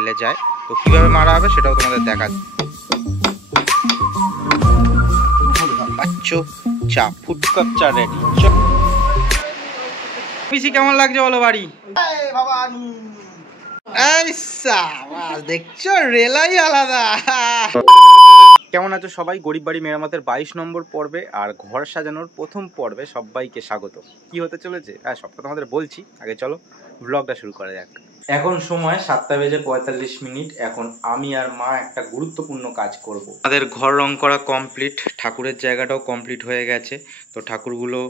হেলে যায়। তো কীভাবে মারা হবে সেটাও তোমাদের দেখাচ্ছি। পাচ্ছ চা, ফুড কাপ চা রেডি। পিসি কেমন লাগছে বলো বাড়ি? দেখছো রেলাই আলাদা। কেমন আছো সবাই? গরিব বাড়ি মেরামতের 22 নম্বর পর্বে আর ঘর সাজানোর প্রথম পর্বে সবাইকে স্বাগত। কি হতে চলেছে সব কথা আমাদের বলছি, আগে চলো ব্লগটা শুরু করা যাক। এখন সময় 7:45। এখন আমি আর মা একটা গুরুত্বপূর্ণ কাজ করব। আমাদের ঘর রং করা কমপ্লিট, ঠাকুরের জায়গাটাও কমপ্লিট হয়ে গেছে। তো ঠাকুরগুলো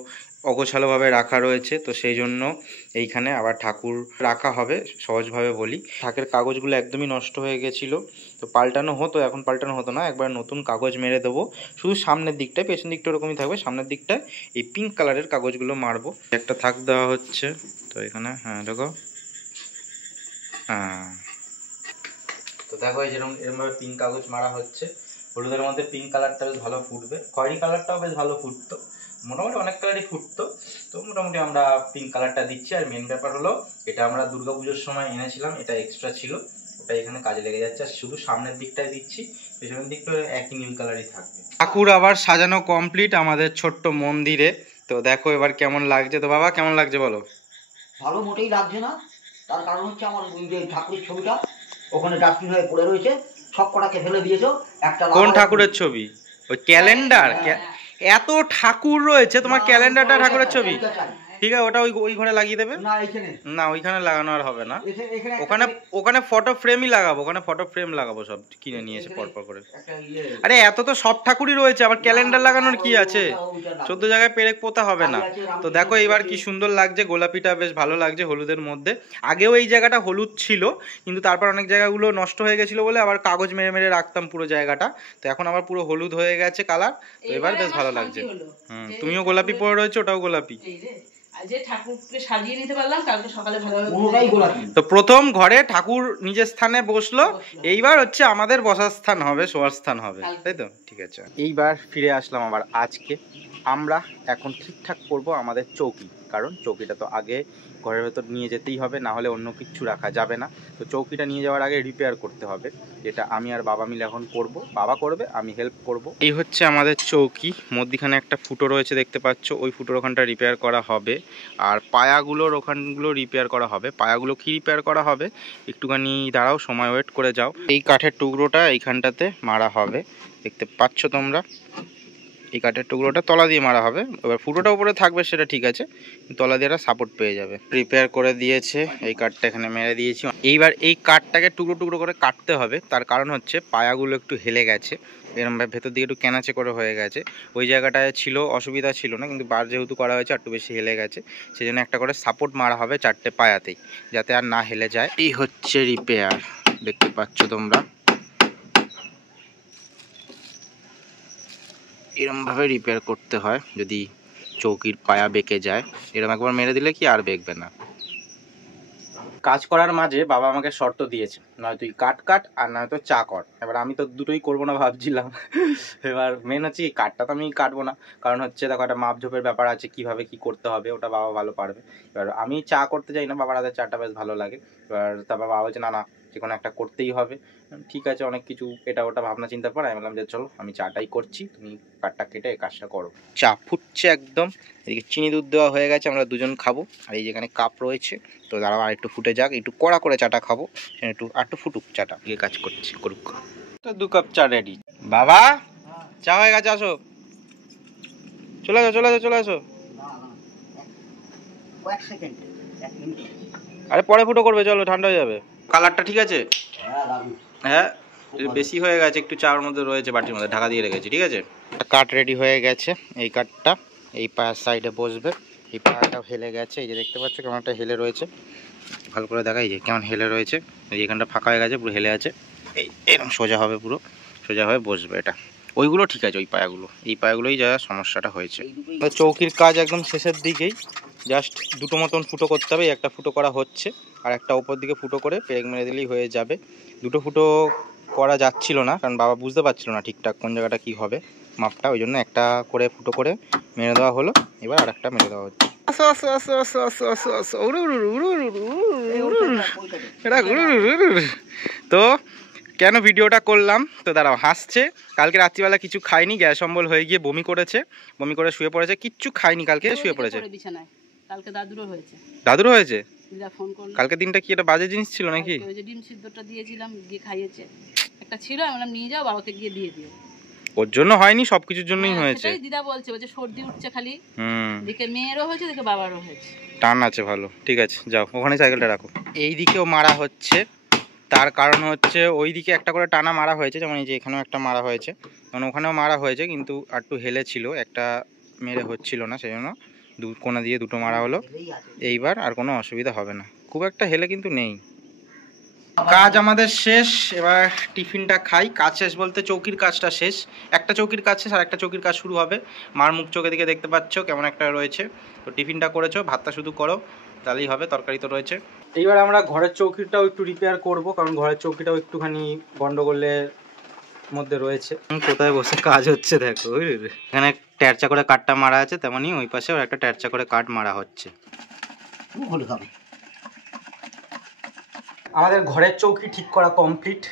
অগোছালোভাবে রাখা রয়েছে, তো সেই জন্য এইখানে আবার ঠাকুর রাখা হবে। সহজভাবে বলি, থাকের কাগজগুলো একদমই নষ্ট হয়ে গেছিলো, তো পাল্টানো হতো, এখন পাল্টানো হতো না, একবার নতুন কাগজ মেরে দেবো। শুধু সামনের দিকটায়, পেছন দিকটা ওরকমই থাকবে, সামনের দিকটায় এই পিঙ্ক কালারের কাগজগুলো মারবো। একটা থাক দেওয়া হচ্ছে, তো এখানে দেখো, তো দেখো এই যেরকম এরকমভাবে পিঙ্ক কাগজ মারা হচ্ছে। হলুদের মধ্যে পিঙ্ক কালারটা বেশ ভালো ফুটবে, খয়েরি কালারটাও বেশ ভালো ফুটতো, মোটামুটি অনেক কালারই ফুটতো। তো মোটামুটি আমরা পিঙ্ক কালারটা দিচ্ছি। আর মেন ব্যাপার হলো, এটা আমরা দুর্গাপুজোর সময় এনেছিলাম, এটা এক্সট্রা ছিল, ওটা এখানে কাজে লেগে যাচ্ছে। আর শুধু সামনের দিকটায় দিচ্ছি, পেছনের দিকটা একই নীল কালারই থাকবে। ঠাকুর আবার সাজানো কমপ্লিট আমাদের ছোট্ট মন্দিরে। তো দেখো এবার কেমন লাগছে। তো বাবা কেমন লাগছে বলো? ভালো মোটেই লাগছে না, তার কারণ হচ্ছে আমার যে ঠাকুরের ছবিটা ওখানে ডাস্টবিন হয়ে পড়ে রয়েছে, সব কটাকে ফেলে দিয়েছো। একটা কোন ঠাকুরের ছবি? ওই ক্যালেন্ডার? এত ঠাকুর রয়েছে, তোমার ক্যালেন্ডারটা ঠাকুরের ছবি? ঠিক আছে, ওটা ওই ঘরে লাগিয়ে দেবে। না ওইখানে লাগানো আর হবে না, ওখানে ফটো ফ্রেমই লাগাবো, ওখানে ফটো ফ্রেম লাগাবো, সব কিনে নিয়ে এসে পরপর করে। আরে এত তো সব ঠাকুরই রয়েছে, আবার ক্যালেন্ডার লাগানোর কি আছে? 14 জায়গায় পেরেক পোতা হবে না। তো দেখো এবার কি সুন্দর লাগছে, গোলাপিটা বেশ ভালো লাগছে হলুদের মধ্যে। আগেও এই জায়গাটা হলুদ ছিল, কিন্তু তারপর অনেক জায়গাগুলো নষ্ট হয়ে গেছিলো বলে আবার কাগজ মেরে মেরে রাখতাম পুরো জায়গাটা। তো এখন আবার পুরো হলুদ হয়ে গেছে কালার, তো এবার বেশ ভালো লাগছে। তুমিও গোলাপি পরে রয়েছে, ওটাও গোলাপি। তো প্রথম ঘরে ঠাকুর নিজের স্থানে বসলো, এইবার হচ্ছে আমাদের বসার স্থান হবে, শোয়ার স্থান হবে, তাই তো? ঠিক আছে, এইবার ফিরে আসলাম আবার আজকে। আমরা এখন ঠিকঠাক করবো আমাদের চৌকি, কারণ চৌকিটা তো আগে ঘরের ভেতর নিয়ে যেতেই হবে, না হলে অন্য কিছু রাখা যাবে না। তো চৌকিটা নিয়ে যাওয়ার আগে রিপেয়ার করতে হবে, যেটা আমি আর বাবা মিলে এখন করব। বাবা করবে, আমি হেল্প করব। এই হচ্ছে আমাদের চৌকি, মধ্যিখানে একটা ফুটো রয়েছে দেখতে পাচ্ছ, ওই ফুটোর ওখানটা রিপেয়ার করা হবে। আর পায়াগুলোর ওখানগুলো রিপেয়ার করা হবে। পায়াগুলো কি রিপেয়ার করা হবে একটুখানি দাঁড়াও, সময় ওয়েট করে যাও। এই কাঠের টুকরোটা এইখানটাতে মারা হবে, দেখতে পাচ্ছ তোমরা। এই কাঠের টুকরোটা তলা দিয়ে মারা হবে। এবার ফুটোটা উপরে থাকবে সেটা ঠিক আছে, তলা দিয়ে একটা সাপোর্ট পেয়ে যাবে। রিপেয়ার করে দিয়েছে, এই কাঠটা এখানে মেরে দিয়েছি। এইবার এই কাঠটাকে টুকরো টুকরো করে কাটতে হবে, তার কারণ হচ্ছে পায়াগুলো একটু হেলে গেছে, এরকমভাবে ভেতর দিকে একটু কেনাচে করে হয়ে গেছে। ওই জায়গাটায় ছিল, অসুবিধা ছিল না, কিন্তু বার যেহেতু করা হয়েছে একটু বেশি হেলে গেছে, সেই জন্য একটা করে সাপোর্ট মারা হবে 4টে পায়াতেই, যাতে আর না হেলে যায়। এই হচ্ছে রিপেয়ার, দেখতে পাচ্ছ তোমরা। এরমভাবে রিপেয়ার করতে হয় যদি চৌকির পায়া বেঁকে যায়। এরকম একবার মেরে দিলে কি আর বেঁকবে না। কাজ করার মাঝে বাবা আমাকে শর্ত দিয়েছে, নয় তুই কাট আর নয়তো চা কর। এবার আমি তো দুটোই করবো না ভাবছিলাম। এবার মেন হচ্ছে এই কাঠটা তো আমি কাটবো না, কারণ হচ্ছে দেখো একটা মাপঝোপের ব্যাপার আছে, কিভাবে কি করতে হবে ওটা বাবা ভালো পারবে। এবার আমি চা করতে যাই না, বাবার হাতে চাটা বেশ ভালো লাগে। এবার তারপর বাবা বলছে না যে কোনো একটা করতেই হবে। ঠিক আছে, অনেক কিছু এটা ওটা ভাবনা চিন্তার পর আমি বললাম যে চলো আমি চাটাই করছি, তুমি কাঠটা কেটে এই কাজটা করো। চা ফুটছে একদম, এদিকে চিনি দুধ দেওয়া হয়ে গেছে, আমরা দুজন খাবো। আর এই যেখানে কাপ রয়েছে, তো দাঁড়াও আর একটু ফুটে যাক, একটু কড়া করে চাটা খাবো, একটু ফুটুক চাটা, গিয়ে কাজ করছি করুক। তো 2 কাপ চা রেডি। বাবা চা হয়ে গেছে, আসো, চলে আসো। আরে পরে ফুটো করবে, চলো ঠান্ডা হয়ে যাবে। কালারটা ঠিক আছে? হ্যাঁ বেশি হয়ে গেছে, একটু চার মধ্যে রয়েছে, বাটির মধ্যে ঢাকা দিয়ে রেখেছি। ঠিক আছে, কাঠ রেডি হয়ে গেছে। এই কাঠটা এই পায়ের সাইডে বসবে। এই পায়াটাও হেলে গেছে, এই যে দেখতে পাচ্ছ কেমন একটা হেলে রয়েছে, ভালো করে দেখা, এই যে কেমন হেলে রয়েছে। এই এখানটা ফাঁকা হয়ে গেছে, পুরো হেলে আছে। এরকম সোজা হবে, পুরো সোজা হয়ে বসবে। এটা ওইগুলো ঠিক আছে, ওই পায়াগুলো, এই পায়াগুলোই যা সমস্যাটা হয়েছে। চৌকির কাজ একদম শেষের দিকেই, জাস্ট দুটো মতন ফুটো করতে হবে। একটা ফুটো করা হচ্ছে, আর একটা ওপর দিকে ফুটো করে পেরেক মেরে দিলেই হয়ে যাবে। দুটো ফুটো করা যাচ্ছিল না, কারণ বাবা বুঝতে পারছিল না ঠিকঠাক কোন জায়গাটা কি হবে মাপটা, ওই জন্য একটা করে ফুটো করে মেরে দেওয়া হলো। এবার আর একটা মেরে দেওয়া হচ্ছে। তো কেন ভিডিওটা করলাম, তো দাঁড়াও, হাসছে। কালকে রাত্রিবেলা কিছু খাইনি, গ্যাস অম্বল হয়ে গিয়ে বমি করেছে, বমি করে শুয়ে পড়েছে, কিচ্ছু খাইনি কালকে, শুয়ে পড়েছে। কালকে দাদুরও হয়েছে। দাদুরও হয়েছে? দিদা ফোন করলো। কালকে দিনটা কি একটা বাজে জিনিস ছিল নাকি? ওই যে ডিম সিদ্ধটা দিয়েছিলাম, দিয়ে খাইয়েছে। একটা ছিল, আমি বললাম নিয়ে যাও, বাবাকে গিয়ে দিয়ে দিও। ওর জন্য হয়নি, সবকিছুর জন্যই হয়েছে। সেটাই দিদা বলছে, সর্দি উঠছে খালি। দিকে মেয়েরও হয়েছে, দিকে বাবারও হয়েছে। টান আছে ভালো, ঠিক আছে যাও, ওখানে সাইকেলটা রাখো। এই দিকেও মারা হচ্ছে, তার কারণ হচ্ছে ওই দিকে একটা করে টানা মারা হয়েছে, যেমন এই যে এখানেও একটা মারা হয়েছে, মানে ওখানেও মারা হয়েছে, কিন্তু একটু হেলে ছিল, একটা মেরে হচ্ছিল না, সেই জন্য কোনা দিয়ে দুটো মারা হলো। এইবার আর কোনো অসুবিধা হবে না, খুব একটা হেলে কিন্তু নেই। কাজ আমাদের শেষ, এবার টিফিনটা খাই। কাজ শেষ বলতে চৌকির কাজটা শেষ, একটা চৌকির কাজ শেষ, আর একটা চৌকির কাজ শুরু হবে। মার মুখ চোখের দিকে দেখতে পাচ্ছ কেমন একটা রয়েছে। তো টিফিনটা করেছো, ভাতটা শুধু করো তাহলেই হবে, তরকারি তো রয়েছে। এইবার আমরা ঘরের চৌকিটাও একটু রিপেয়ার করব, কারণ ঘরের চৌকিটাও একটুখানি গন্ডগোলের মধ্যে রয়েছে। কোথায় বসে কাজ হচ্ছে দেখো, এখানে ট্যারচা করে কাঠটা মারা আছে, তেমনই ওই পাশেও একটা ট্যারচা করে কাঠ মারা হচ্ছে। আমাদের ঘরের চৌকি ঠিক করা কমপ্লিট।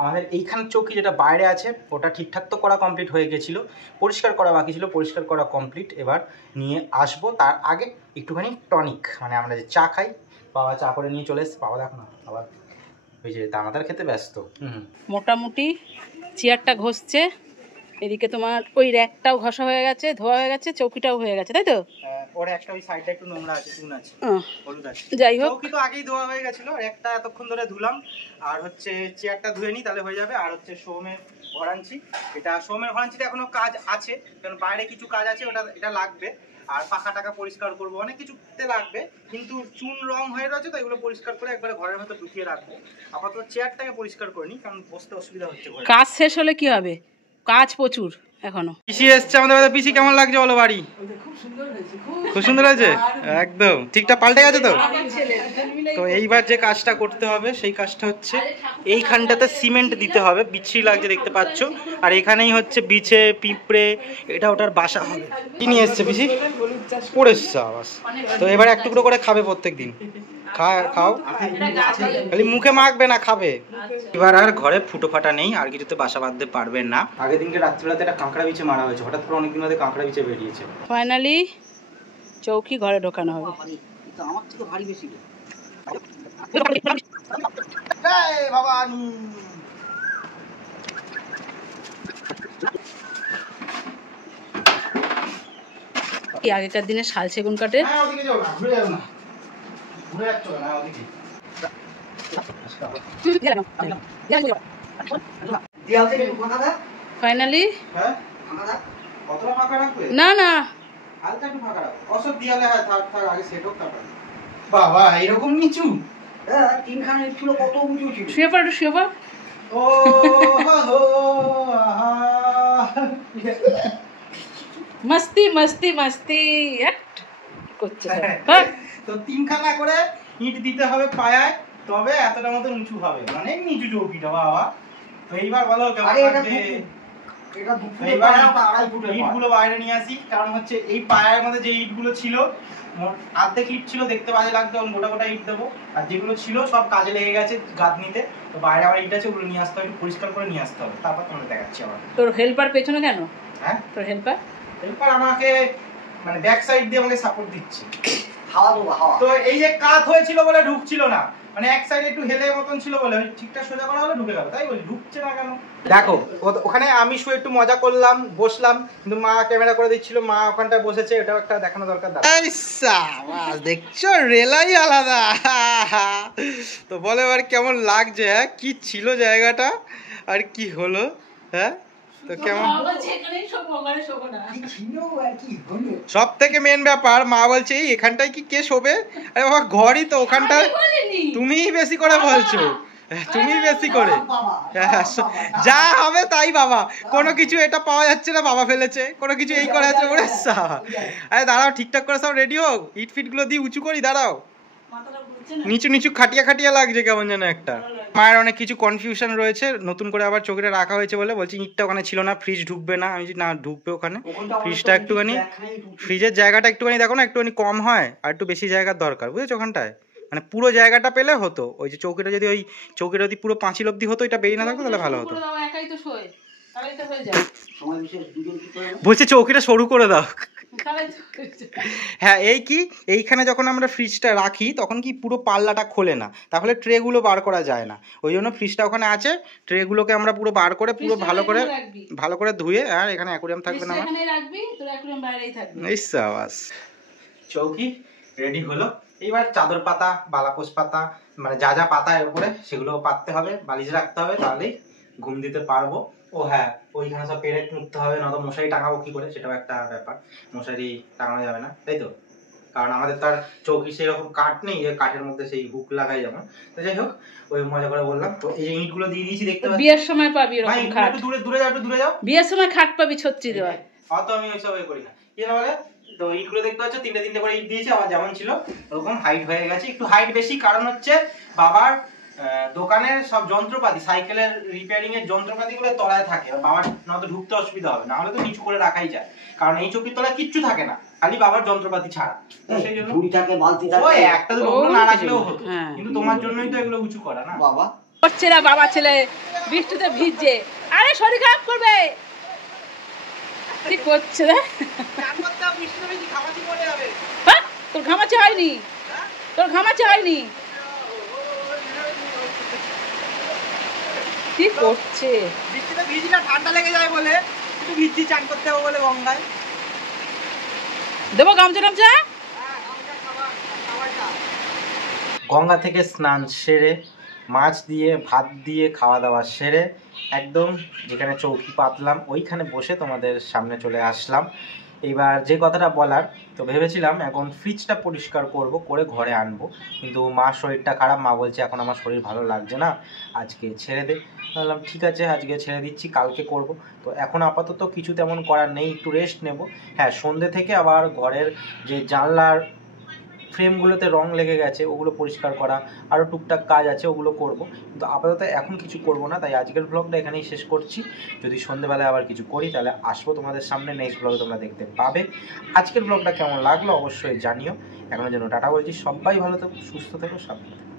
আমাদের এইখানের চৌকি যেটা বাইরে আছে ওটা ঠিকঠাক তো করা কমপ্লিট হয়ে গেছিলো, পরিষ্কার করা বাকি ছিল, পরিষ্কার করা কমপ্লিট। এবার নিয়ে আসবো, তার আগে একটুখানি টনিক, মানে আমরা যে চা খাই, বাবা চা করে নিয়ে চলে এসছে। বাবা দেখো না, বাবা ওই যে দানাদার খেতে ব্যস্ত। মোটামুটি চেয়ারটা ঘষছে, এদিকে তোমার ওই র্যাকটাও ঘষা হয়ে গেছে, ধোয়া হয়ে গেছে, চৌকিটাও হয়ে গেছে, তাই তো? ওর একটা ওই সাইডটা একটু নোংরা আছে, চুন আছে, হলুদ আছে। যাই হোক, চৌকি তো আগেই ধোয়া হয়ে গেছিল, একটা এতক্ষণ ধরে ধুলাম, আর হচ্ছে চেয়ারটা ধুয়ে নিই তাহলে হয়ে যাবে। আর হচ্ছে সোমের ঘরাঞ্চি, এটা সোমের ঘরাঞ্চিটা এখনো কাজ আছে, কারণ বাইরে কিছু কাজ আছে, ওটা এটা লাগবে। আর পাখা টাকা পরিষ্কার করবো, অনেক কিছুতে লাগবে, কিন্তু চুন রং হয়ে রয়েছে, তো এগুলো পরিষ্কার করে একবারে ঘরের ভেতর ঢুকিয়ে রাখবো। আপাতত চেয়ারটাকে পরিষ্কার করে নিই, কারণ বসতে অসুবিধা হচ্ছে। কাজ শেষ হলে কি হবে, কাজ প্রচুর এখনো। পিসি এসছে আমাদের বাড়িতে। পিসি কেমন লাগছে বলো বাড়ি? খুব সুন্দর হয়েছে, একদম ঠিকঠাক পাল্টে গেছে তো। তো এইবার যে কাজটা করতে হবে সেই কাজটা হচ্ছে এইখানটাতে সিমেন্ট দিতে হবে, বিচ্ছিরি লাগছে দেখতে পাচ্ছ। আর এখানেই হচ্ছে বিছে পিঁপড়ে এটা ওটার বাসা হবে। কি নিয়ে এসছে পিসি? পড়েছে আবাস। তো এবার এক টুকরো করে খাবে প্রত্যেক দিন, খাও, খালি মুখে মাখবে না, খাবে। এবার আর ঘরে ফুটো ফাটা নেই, আর কিছুতে বাসা বাঁধতে পারবে না। আগের দিনকে রাত্রিবেলাতে একটা কাঁকড়া বিছে মারা হয়েছে, হঠাৎ করে অনেকদিন বাদে কাঁকড়া বিছে বেরিয়েছে। ফাইনালি চৌকি ঘরে ঢোকানো হবে। আমার থেকে ভারী বেশি। কি আগেকার দিনে শাল সেগুন কাঠে ফাইনালি। না না বাবা এরকম নিচু, তিনখানে ছিল, কত উঁচু ছিল। শুয়ে পড়, শুয়ে পড়। ও মস্তি মস্তি মস্তি করছে। তো তিনখানা করে ইট দিতে হবে পায়ায়, তবে এতটা মতো উঁচু হবে, অনেক নিচু চৌকিটা বাবা। তো এইবার বলো কেমন লাগছে? এইবার ইটগুলো বাইরে নিয়ে আসি, কারণ হচ্ছে এই পায়ের মধ্যে যে ইটগুলো ছিল, অর্ধেক ইট ছিল, দেখতে বাজে লাগতো, গোটা গোটা ইট দেবো। আর যেগুলো ছিল সব কাজে লেগে গেছে গাঁথনিতে, তো বাইরে আবার ইট আছে, ওগুলো নিয়ে আসতে হবে, একটু পরিষ্কার করে নিয়ে আসতে হবে, তারপর তোমাদের দেখাচ্ছি আবার। তোর হেল্পার পেছনে কেন? হ্যাঁ, তোর হেল্পার আমাকে মানে ব্যাক সাইড দিয়ে আমাকে সাপোর্ট দিচ্ছে। হাওয়া দেবো, হাওয়া। তো এই যে কাত হয়েছিল বলে ঢুকছিল না, মানে এক সাইডে একটু হেলে মতন ছিল বলে ঠিকঠাক সোজা করা হলে ঢুকে গেল, তাই বলি ঢুকছে না কেন। দেখো ওখানে আমি শুয়ে একটু মজা করলাম, বসলাম, কিন্তু মা ক্যামেরা করে দিচ্ছিল, মা ওখানটায় বসেছে, এটাও একটা দেখানো দরকার। দেখছো রেলাই আলাদা। তো বলে এবার কেমন লাগছে? হ্যাঁ, কি ছিল জায়গাটা আর কি হলো? হ্যাঁ, তো কেমন? সব থেকে মেন ব্যাপার, মা বলছে এই এখানটায় কি কে শোবে? আরে বাবা ঘরই তো, ওখানটায় তুমিই বেশি করে বলছো, তুমি বেশি করে। যা হবে তাই বাবা, কোনো কিছু এটা পাওয়া যাচ্ছে না, বাবা ফেলেছে, কোনো কিছু এই করা যাচ্ছে। আরে দাঁড়াও, ঠিকঠাক করে সব রেডি হোক, ইট ফিট গুলো দিয়ে উঁচু করি, দাঁড়াও। নিচু নিচু খাটিয়া খাটিয়া লাগছে কেমন যেন একটা। মায়ের অনেক কিছু কনফিউশন রয়েছে, নতুন করে আবার চৌকিটা রাখা হয়েছে বলে বলছি ইটটা ওখানে ছিল না, ফ্রিজ ঢুকবে না। আমি না ঢুকবে ওখানে, ফ্রিজটা একটুখানি, ফ্রিজের জায়গাটা একটুখানি দেখো না, একটুখানি কম হয়, আর একটু বেশি জায়গার দরকার, বুঝেছো ওখানটায়, মানে পুরো জায়গাটা পেলে হতো। ওই যে চৌকিটা যদি ওই চৌকিটা যদি পুরো পাঁচিল অব্দি হতো, এটা বেরিয়ে না থাকতো তাহলে ভালো হতো। একাই তো শোয়, তাহলেই তো হয়ে যায়। সময় বিশেষ দুজন কি করে বলছে চৌকিটা সরু করে দাও। তাহলেই তো হয়ে যায়। হ্যাঁ, এই কি এইখানে যখন আমরা ফ্রিজটা রাখি তখন কি পুরো পাল্লাটা খোলে না, তাহলে ট্রেগুলো বার করা যায় না। ওই জন্য ফ্রিজটা ওখানে আছে, ট্রেগুলোকে আমরা পুরো বার করে পুরো ফ্রিজটা ভালো করে ধুয়ে, আর এখানে অ্যাকুরিয়াম থাকবে না আমার। এখানে রাখবি, তোর অ্যাকুরিয়াম বাইরেই থাকবে। এই সাবাস, চৌকি রেডি হলো। এইবার চাদর পাতা, বালাপোষ পাতা, মানে যা যা পাতা এর উপরে সেগুলো পাততে হবে, বালিশ রাখতে হবে, তাহলেই ঘুম দিতে পারবো। ও হ্যাঁ, ওইখানে সব পেরেক মুছতে হবে, নয়তো মশারি টাঙাবো কি করে, সেটাও একটা ব্যাপার। মশারি টাঙানো যাবে না, তাই তো, কারণ আমাদের তার চৌকি সেই রকম কাঠ নেই যে কাঠের মধ্যে সেই হুক লাগাই যেমন। তো যাই হোক, ওই মজা করে বললাম। তো এই যে ইটগুলো দিয়ে দিয়েছি, দেখতে পাচ্ছি। বিয়ের সময় পাবি এরকম ভাই খাট, একটু দূরে যাও, একটু দূরে যাও। বিয়ের সময় খাট পাবি ছচ্ছি দেওয়া। অত আমি ওইসব করি না, কি না বলে। তো ইটগুলো দেখতে পাচ্ছ, তিনটে করে ইট দিয়েছি, আবার যেমন ছিল ওরকম হাইট হয়ে গেছে। একটু হাইট বেশি, কারণ হচ্ছে বাবার দোকানের সব যন্ত্রপাতি, সাইকেলের রিপেয়ারিং এর যন্ত্রপাতি গুলো তলায় থাকে, বাবার নয়তো ঢুকতে অসুবিধা হবে, না হলে তো নিচু করে রাখাই যায়। কারণ এই চৌকির তলায় কিচ্ছু থাকে না, খালি বাবার যন্ত্রপাতি ছাড়া। সেই জন্য ঝুড়ি থাকে, বালতি ওই থাকে। একটা তো ওগুলো না রাখলেও হতো, হ্যাঁ। কিন্তু তোমার জন্যই তো এগুলো উঁচু করা না। বাবা করছে না বাবা ছেলে, বৃষ্টিতে ভিজছে, আরে শরীর খারাপ করবে। ঠিক করছে রে। হ্যাঁ? তোর ঘামাচি হয়নি, তোর ঘামাচি হয়নি। কি করছে? বৃষ্টিতে ভিজি না, ঠান্ডা লেগে যায় বলে একটু ভিজি, চান করতে হবে বলে গঙ্গায়। দেবো গামছা টামছা? গঙ্গা থেকে স্নান সেরে, মাছ দিয়ে ভাত দিয়ে খাওয়া দাওয়া সেরে, একদম যেখানে চৌকি পাতলাম ওইখানে বসে তোমাদের সামনে চলে আসলাম। এইবার যে কথাটা বলার, তো ভেবেছিলাম এখন ফ্রিজটা পরিষ্কার করব, করে ঘরে আনবো, কিন্তু মার শরীরটা খারাপ, মা বলছে এখন আমার শরীর ভালো লাগছে না, আজকে ছেড়ে দে। বললাম ঠিক আছে, আজকে ছেড়ে দিচ্ছি, কালকে করব। তো এখন আপাতত কিছু তেমন করার নেই, একটু রেস্ট নেব। হ্যাঁ, সন্ধ্যে থেকে আবার ঘরের যে জানলার ফ্রেমগুলোতে রং লেগে গেছে ওগুলো পরিষ্কার করা, আরও টুকটাক কাজ আছে, ওগুলো করব। কিন্তু আপাতত এখন কিছু করব না, তাই আজকের ব্লগটা এখানেই শেষ করছি। যদি সন্ধ্যেবেলায় আবার কিছু করি তাহলে আসবো তোমাদের সামনে, নেক্সট ব্লগে তোমরা দেখতে পাবে। আজকের ব্লগটা কেমন লাগলো অবশ্যই জানিও। এখনের জন্য টাটা বলছি, সবাই ভালো থেকো, সুস্থ থেকো, সাবধানে থেকো।